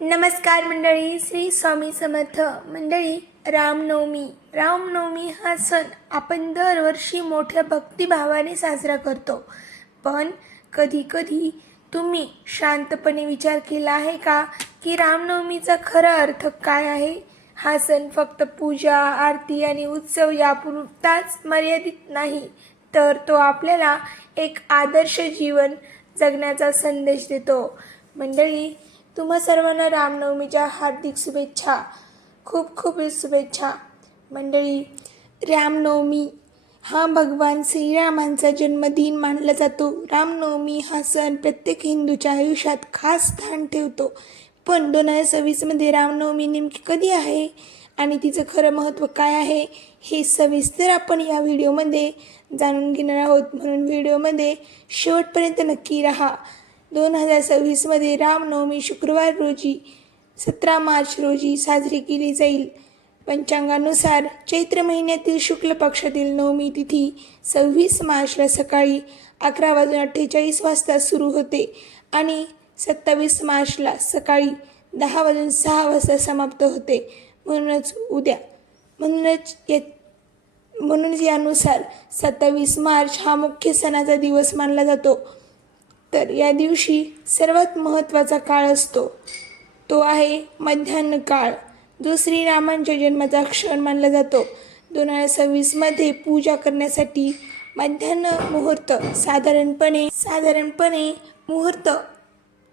नमस्कार मंडळी, श्री स्वामी समर्थ. मंडळी, रामनवमी हा सण आपण दरवर्षी मोठ्या भक्तिभावाने साजरा करतो. पण कधी तुम्ही शांतपणे विचार केला आहे का की रामनवमीचा खरा अर्थ काय आहे? हा सण फक्त पूजा, आरती आणि उत्सव यापुरताच मर्यादित नाही, तर तो आपल्याला एक आदर्श जीवन जगण्याचा संदेश देतो. मंडळी, तुम्हा सर्वांना रामनवमीच्या हार्दिक शुभेच्छा. खूप शुभेच्छा. मंडळी, रामनवमी हा भगवान श्रीरामांचा जन्मदिन मानला जातो. रामनवमी हा सण प्रत्येक हिंदूच्या आयुष्यात खास स्थान ठेवतो. पण 2026मध्ये रामनवमी नेमकी कधी आहे आणि तिचं खरं महत्त्व काय आहे हे सविस्तर आपण या व्हिडिओमध्ये जाणून घेणार आहोत. म्हणून व्हिडिओमध्ये शेवटपर्यंत नक्की राहा. 2026मध्ये रामनवमी शुक्रवार रोजी 17 मार्च रोजी साजरी केली जाईल. पंचांगानुसार चैत्र महिन्यातील शुक्ल पक्षातील नवमी तिथी 26 मार्चला सकाळी 11:48 सुरू होते आणि 27 मार्चला सकाळी 10:06 समाप्त होते. म्हणूनच यानुसार 27 मार्च हा मुख्य सणाचा दिवस मानला जातो. तर या दिवशी सर्वात महत्त्वाचा काळ असतो तो आहे मध्यान्ह काळ, जो श्रीरामांच्या जन्माचा क्षण मानला जातो. 2026मध्ये पूजा करण्यासाठी मध्यान्ह मुहूर्त साधारणपणे मुहूर्त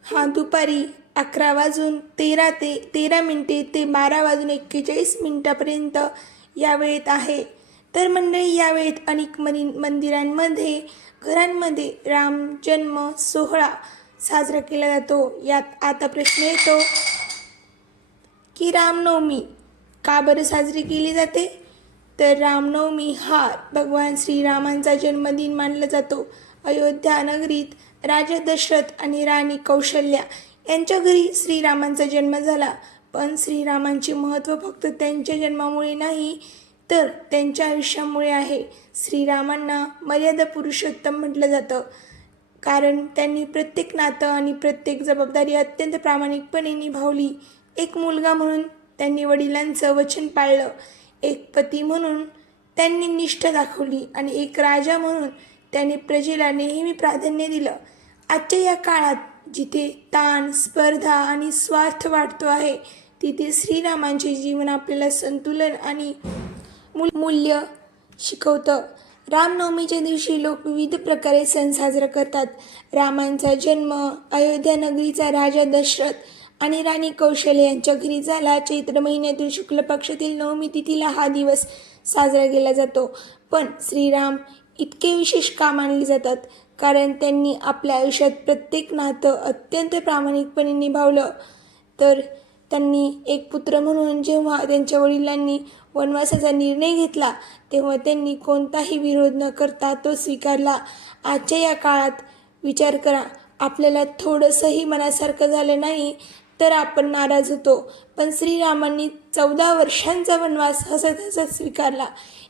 हा दुपारी 11:13 ते 12:41 या वेळेत आहे. तर मंडळी, या वेळेत अनेक मंदिरांमध्ये, घरांमध्ये राम जन्म सोहळा साजरा केला जातो. यात आता प्रश्न येतो की रामनवमी का बरं साजरी केली जाते? तर रामनवमी हा भगवान श्रीरामांचा जन्मदिन मानला जातो. अयोध्या नगरीत राजा दशरथ आणि राणी कौशल्या यांच्या घरी श्रीरामांचा जन्म झाला. पण श्रीरामांचे महत्त्व फक्त त्यांच्या जन्मामुळे नाही, तर त्यांच्या आयुष्यामुळे आहे. श्रीरामांना मर्यादा पुरुषोत्तम म्हटलं जातं, कारण त्यांनी प्रत्येक नातं आणि प्रत्येक जबाबदारी अत्यंत प्रामाणिकपणे निभावली. एक मुलगा म्हणून त्यांनी वडिलांचं वचन पाळलं, एक पती म्हणून त्यांनी निष्ठा दाखवली आणि एक राजा म्हणून त्यांनी प्रजेला नेहमी प्राधान्य दिलं. आजच्या या काळात जिथे ताण, स्पर्धा आणि स्वार्थ वाढतो आहे, तिथे श्रीरामांचे जीवन आपल्याला संतुलन आणि मूल्य शिकवतं. रामनवमीच्या दिवशी लोक विविध प्रकारे सण साजरा करतात. रामांचा जन्म अयोध्या नगरीचा राजा दशरथ आणि राणी कौशल्या यांच्या घरी झाला. चैत्र महिन्यातील शुक्ल पक्षातील नवमी तिथीला हा दिवस साजरा केला जातो. पण श्रीराम इतके विशेष का मानले जातात? कारण त्यांनी आपल्या आयुष्यात प्रत्येक नातं अत्यंत प्रामाणिकपणे निभावलं. तर त्यांनी एक पुत्र म्हणून जेव्हा त्यांच्या वडिलांनी वनवासाचा निर्णय घेतला, तेव्हा त्यांनी कोणताही विरोध न करता तो स्वीकारला. आजच्या या काळात विचार करा, आपल्याला थोडंसंही मनासारखं झालं नाही तर आपण नाराज होतो. पण श्रीरामांनी 14 वर्षांचा वनवास हसत स्वीकारला.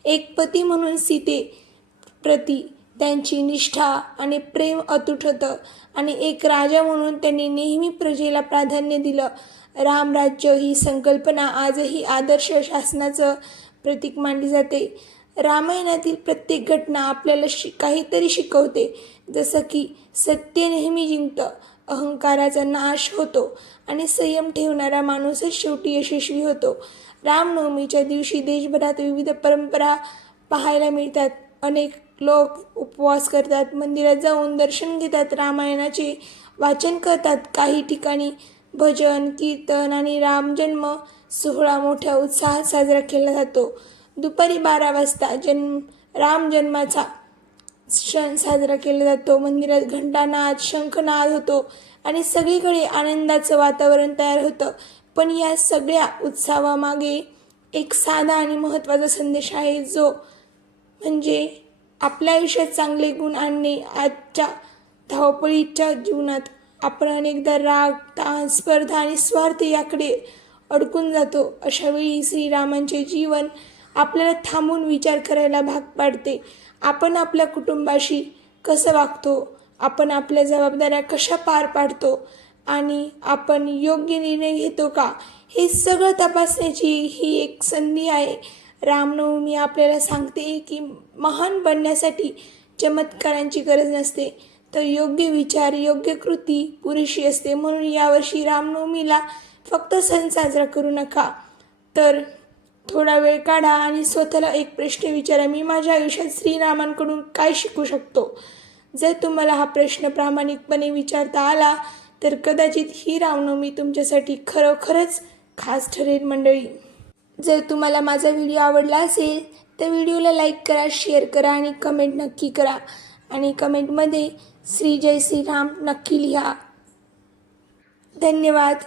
एक पती म्हणून सीतेप्रती त्यांची निष्ठा आणि प्रेम अतूट होतं आणि एक राजा म्हणून त्यांनी नेहमी प्रजेला प्राधान्य दिलं. रामराज्य ही संकल्पना आजही आदर्श शासनाचं प्रतीक मानली जाते. रामायणातील प्रत्येक घटना आपल्याला काहीतरी शिकवते, जसं की सत्य नेहमी जिंकतं, अहंकाराचा नाश होतो आणि संयम ठेवणारा माणूसच शेवटी यशस्वी होतो. रामनवमीच्या दिवशी देशभरात विविध परंपरा पाहायला मिळतात. अनेक लोक उपवास करतात, मंदिरात जाऊन दर्शन घेतात, रामायणाचे वाचन करतात. काही ठिकाणी भजन, कीर्तन आणि रामजन्म सोहळा मोठ्या उत्साहात साजरा केला जातो. दुपारी 12 वाजता राम जन्माचा सण साजरा केला जातो. मंदिरात घंटानाद, शंखनाद होतो आणि सगळीकडे आनंदाचं वातावरण तयार होतं. पण या सगळ्या उत्सवामागे एक साधा आणि महत्त्वाचा संदेश आहे, जो म्हणजे आपल्या आयुष्यात चांगले गुण आणणे. आजच्या धावपळीच्या जीवनात आपण अनेकदा राग, ताण, स्पर्धा आणि स्वार्थ याकडे अडकून जातो. अशावेळी श्रीरामांचे जीवन आपल्याला थांबून विचार करायला भाग पाडते. आपण आपल्या कुटुंबाशी कसं वागतो, आपण आपल्या जबाबदाऱ्या कशा पार पाडतो आणि आपण योग्य निर्णय घेतो का हे सगळं तपासण्याची ही एक संधी आहे. रामनवमी आपल्याला सांगते की महान बनण्यासाठी चमत्कारांची गरज नसते, तर योग्य विचार, योग्य कृती पुरेशी असते. म्हणून यावर्षी रामनवमीला फक्त सण साजरा करू नका, तर थोडा वेळ काढा आणि स्वतःला एक प्रश्न विचारा, मी माझ्या आयुष्यात श्रीरामांकडून काय शिकू शकतो. जर तुम्हाला हा प्रश्न प्रामाणिकपणे विचारता आला तर कदाचित ही रामनवमी तुमच्यासाठी खरोखरच खास ठरेल मंडळी. जर तुम्हाला माझा व्हिडिओ आवडला असेल तर व्हिडिओला लाईक करा, शेअर करा आणि कमेंट नक्की करा. आणि कमेंटमध्ये श्री जय श्रीराम नक्की लिहा. धन्यवाद.